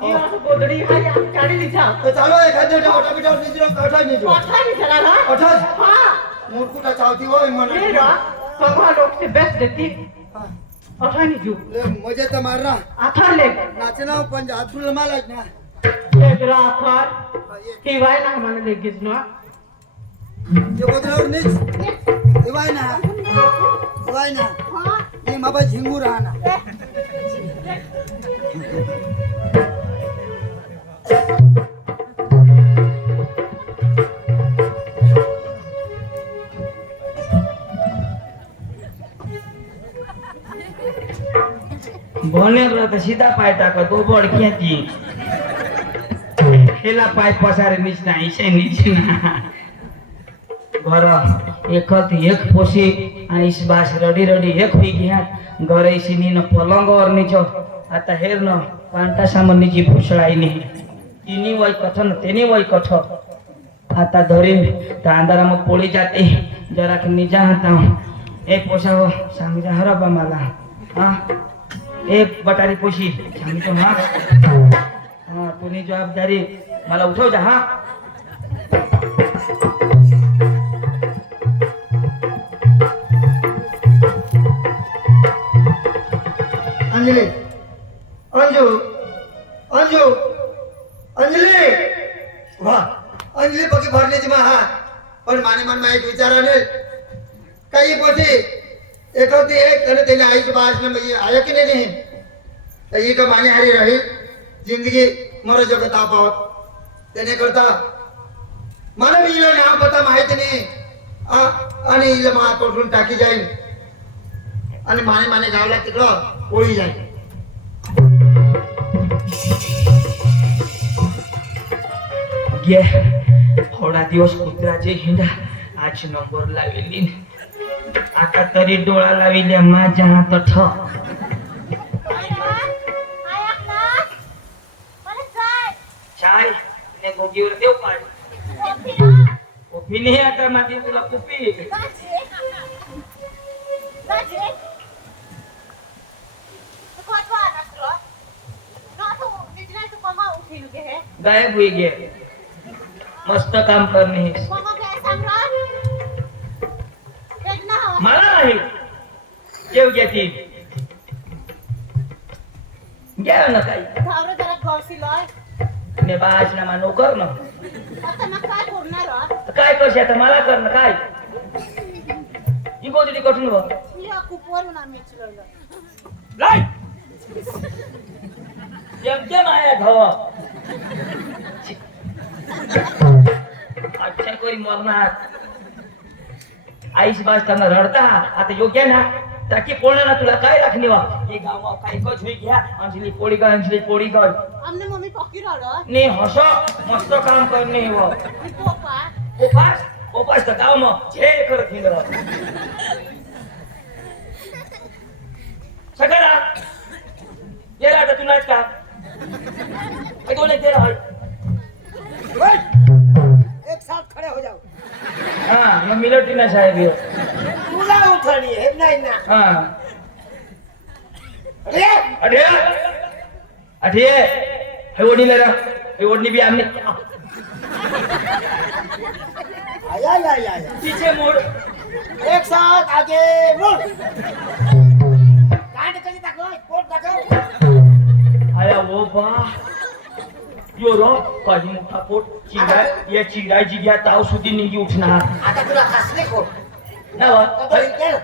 गोदडी हाय गाडी लिजा चालो एखाद्या मोठा बिटा निजरो कठा निजरो अठा मुरकुटा चावती हो मन सगळा लोक से बेस्ट देती अठा निजू ले मजे तो मार रहा अठा ले नाचना पण हातुल मालाच ना एकरा अठा किवाय ना मला लेगीच ना ये गोदरावर निज किवाय ना ये माबा झिंगू राहना भोनेर त सीधा पाय टाका तो बड क्याती हेला पाय पसारे निस्ना इसे निस्ना घर एकत एक पोसी आणि इस बास रडी रडी एक होई गया घरे सिनी न पलंग और निचो आता हेर न पांटा सामनीची भुसळाईनी तिनी वय कथन तेनी वय कथ आता धरी त अंधारा मग पोळी जाते जरा की निजा हाता ए पोसा हो सांग जा हरबा मला हा ए बटारी पोशी सांगतो हा हा तुम्ही जबाबदारी मला उठव जा हा अंजली अंजू अंजू अंजली वाह अंजली पकी भरण्याची मा हा पण माने मन मा एक विचार आणेल काही पोटी एक होती एक आणि त्याने आईची बास में आया की नहीं तर ही का माने हारी रही जिंदगी मरो जगत आपावत त्याने करता मला मी हिला नाव पता माहिती नाही आणि हिला मा पकडून टाकी जाईल आणि माने माने गावला तिकडं पोळी जाईल गे थोडा दिवस कुत्र्याचे हिंडा आज नंबर लावेली आता तरी डोळा लाविल्या माझ्या हात ठ चाय ने गोगीवर देव पाड ओपी नाही आता माझी तुला कुपी गायब हुई गे मस्त काम करणे मला नाही जेव घेती घ्या ना काही ने बाज ना मानो कर ना काय करशी आता मला कर ना काय ही गोदडी कठून बघ एकदम आया धावा अच्छा कोई मरणार आईस बाज त्यांना रडता आता योग्य ना ताकी पोळणा तुला काय राखणी वा हे गाव काय कच होई घ्या अंजली पोळी कर हमने मम्मी पक्की रहा ने हसो मस्त काम करणे हो ओपास तर गाव मग छे कर थिंद सगळा ये राता तू नाच का ए दोन एक तेरा भाई एक साथ खड़े हो जाओ हां मैं मिलिट्री ना साहेब ये तुला उठणी हे नाही ना हां अरे अरे अरे हे ओढीला रा हे ओढणी बी आम्ही आया पीछे मोड़ एक साथ आगे मुड़ कांड कधी टाको कोट टाको आया वो बा यो रो पाजी मोठा पोट चिडायची घ्या ताव सुधी निघी उठणार आता तुला हसले को ना वा तो केलं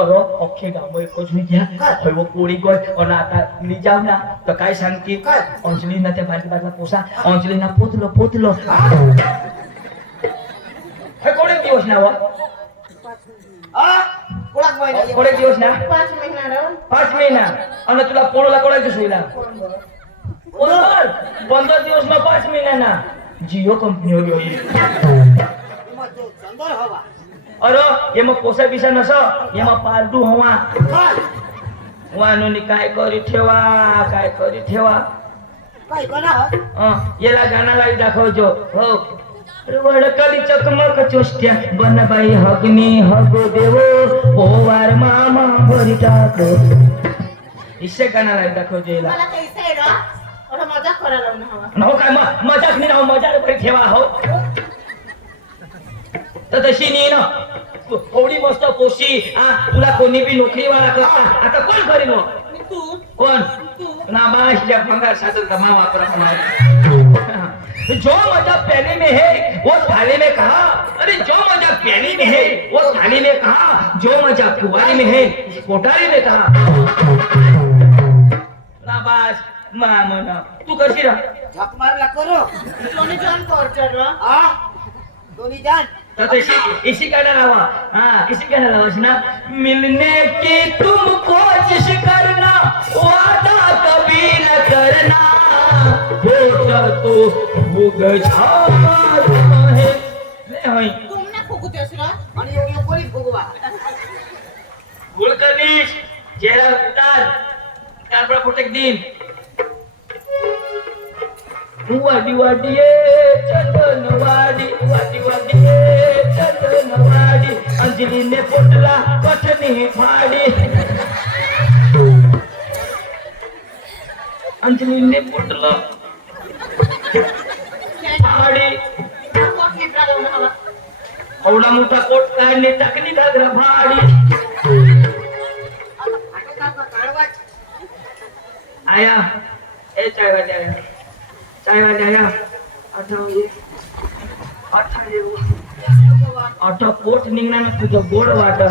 अरे अख्खे गाव एकच मी घ्या हय वो पोळी गय आणि आता मी जाऊ ना तर काय सांगते काय अंजली ना त्या बाजूला पोसा अंजली ना पोतलो हे कोडे दिवस ना वा कोणाक महिना कोडे दिवस ना 5 महिना 5 महिना आणि तुला पोळला कोडायचं सोयला 15 दिवस ना 5 महिना ना जिओ कंपनी हो गई चंदर हवा अरे ये मग पोसा बिसा नस ये मग पारडू हवा वानोनी काय करी ठेवा काय बना याला गाणं लाई दाखवજો हो वडकली चकमक चोष्ट्या बनबाई हगनी हगो देवो पोवार मामा भरी टाको इसे गाणं लाई दाखवજો याला मला कैसे आहे रा अरे मजाक करायला ना हवा हो काय मजाक नाही ना मजाक बरी ठेवा हो तर तशी नाही ना थोडी मस्त पोशी तुला कोणी बी नोकरीवाला करता आता कोण करेन हो? तू कोण तू ना बाश जब मंगा साधन कमा वापरा जो मजा पहले में है वो थाली में कहा अरे जो मजा पहली में है वो थाली में कहा जो मजा कुवारी में है कोठारी में कहा ना बाश मामना तू करशी रा झक मारला करो दोन्ही जण करतो रे आ दोन्ही जान तो इसी का रहा इसी का रहा ना मिलने की तुम कोशिश करना वादा कभी न करना होता तो भूग है ले होई तुम ना फुगतेस रे आणि एवढी कोणी फुगवा गुलकर्णीश जेरा उतार कापड़ा फुटक दिन वाडी वाडी चंदनवाडी वाडी वाडी चंदनवाडी अंजली ने पोटला कठनी फाडी अंजली ने पोटला फाडी कोट निघाला ना हवा एवढा मोठा कोट काढणे टाकली घागरा फाडी आता काढवाच आया ए चाय वाले आया चाय वाले आया आता पोट निघणार ना तुझं गोड वाट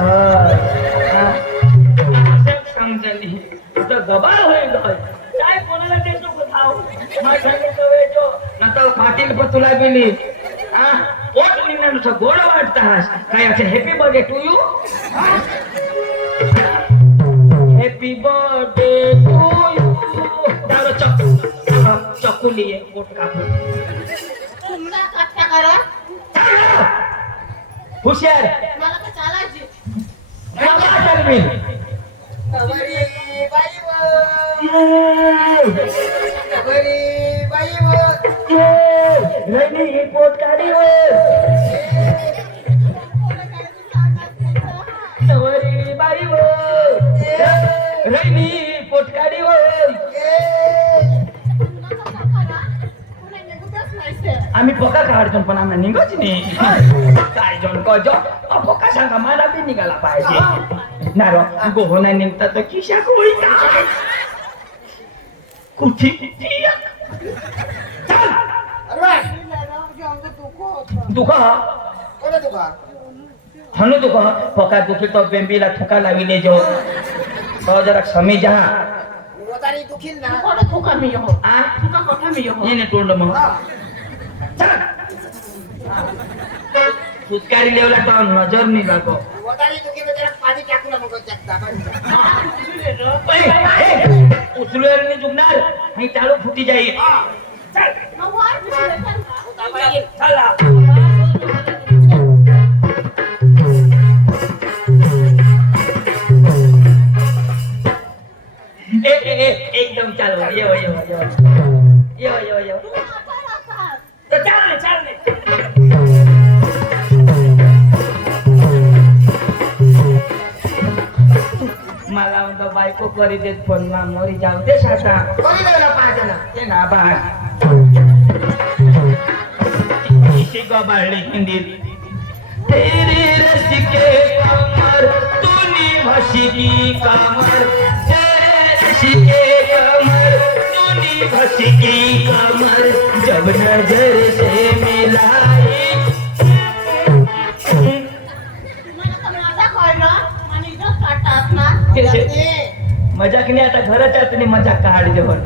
सांगली तुझं गबाळ होईल काय कोणाला देतो खाऊ नंतर पाटील पण तुला बिली पोट निघणार तुझं गोड वाटतास काय असं happy birthday to you happy birthday to you चक्कू लिए पोट कापून तुमला कथा करा हुशार मला तर चालायची कबरी बाई कबरी बाई रणी पोट काढी नवरी बाई रणी पोट काढी आम्ही पोका काढतो पण आम्हाला निघाच नाही काय जण कजो पोका सांगा मला बी निघाला पाहिजे ना रो गोहना निघता तर खिशा होई ना कुठे चल दुखा कोण तुका हनु दुखा पोका दुखी तो बेंबीला थुका लाविले जो तो जरा समी जहा वतारी दुखील ना कोण थुका मी हो आ थुका कोठा मी हो येणे तोंड मग सुतकारी लेवला तो नजर नहीं लगो वतारी दुखी तो जरा पाणी टाकू ना मग जगता उचलून नहीं जुगणार नहीं चालू फुटी जाई चल चला एकदम चालू यो तो चल मला म्हणतो बायको करी देत पण ना मरी जाऊ दे सासा कोणी लागला पाहिजे ना ते ना बा इसी को बाळली हिंदी तेरे रस के कमर तूने भसी की कमर तेरे रस के कमर तूने भसी की कमर जब नजर से मिलाई मजाक नाही आता घराच्या तुम्ही मजाक काढ जेवण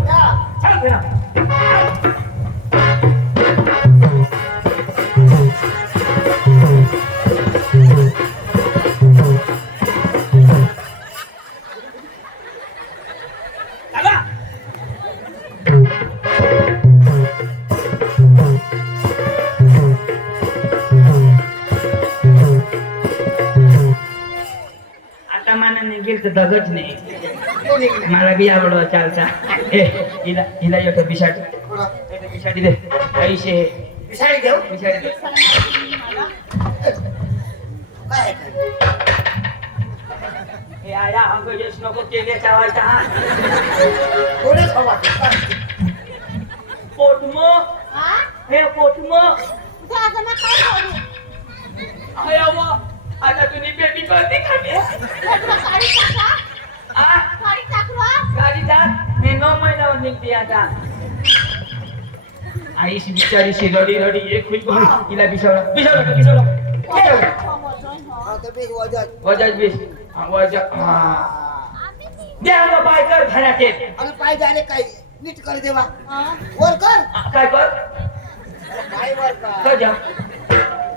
आता मला निघेल तर दगच नाही मला बी आवडवा चालचा हिला एक बिशाटी दे पैसे विषारी देऊ बिशाटी दे काय हे आया अंग जेस नको केले चावायचा कोणच हवा पोटम हा? हे पोटम तुझ्या आजोबा काय करू? अयावा आता तुम्ही बेबी करते खाते तुला साडी टाका? आ साडी टाकलं? गाडीचा हे 9 महिन्यावर निघते आता आईशी बिचारीशी रडी रडी एक होईल बघ तिला बिसवलं हा तर बी वजन. वजाज बीस वजा द्या मग बाय कर खाण्यात येत आणि पाय झाले काही नीट कर देवा. हा? वर कर. काय कर काय वर कर. कर जा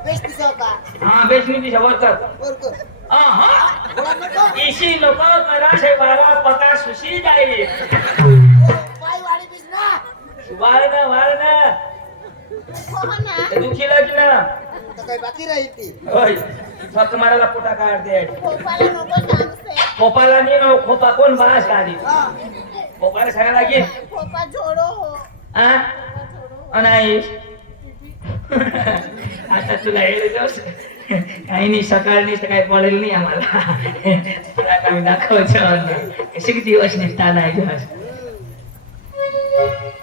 बेस दिसव का. हाँ बेचनी दिशा वर कर वर कर. हाँ गोळा नको. इसी लोग करा से बारा पता सुशी जाए पाय वाढी बीस ना. वारना हो ना? दुखी लगी ना तर काही बाकी राहील ती. ओय फक्त मारायला पोटा काढ दे खोपाला नको सांगते. खोपाला नाही ना खोपा कोण बास काढी हा. खोपाला सांगायला लागेल खोपा जोडो हो. हा खोपा जोडो. अनाई आता तुला जाऊस काही नाही सकाळी काही पडेल नाही आम्हाला तुला काही दाखवायचं कसे किती दिवस निघता नाही दिवस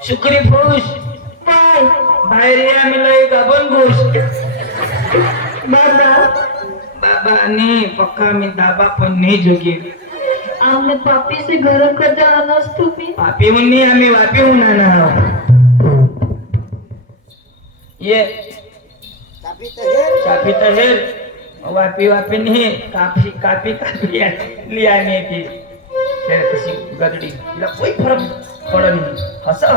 शुक्री फूस बाहेर या मिला एक आपण घुस बाबा ने पक्का मी दाबा पण नाही जोगी आमने पापी से घर का जाना तुम्ही पापी म्हणून आम्ही वापी होणार ये चापी तर हे. चापी तर हेर वापी वापी नाही कापी कापी कापी लिया नाही ती त्याला कशी गदडी तिला काही फरक पडत नाही असं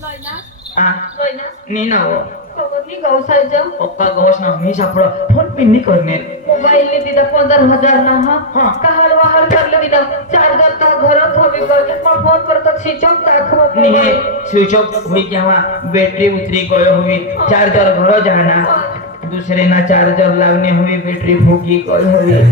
लोयना हा लोयना नाही ना हो खबरनी गौसायचं पप्पा गवस ना मी सापड फोन पिन नाही करणे मोबाईल ने दिला 15,000 ना हा. हा कहाल वाहल करलं दिला चार्जर ता घरात हवी कर मग फोन करतात स्विच ऑफ दाखवा नहीं स्विच ऑफ हुई क्या वहाँ बैटरी उतरी गए हुई चार्जर घर जाना दूसरे ना चार्जर लागने हुई बैटरी फूकी गई हुई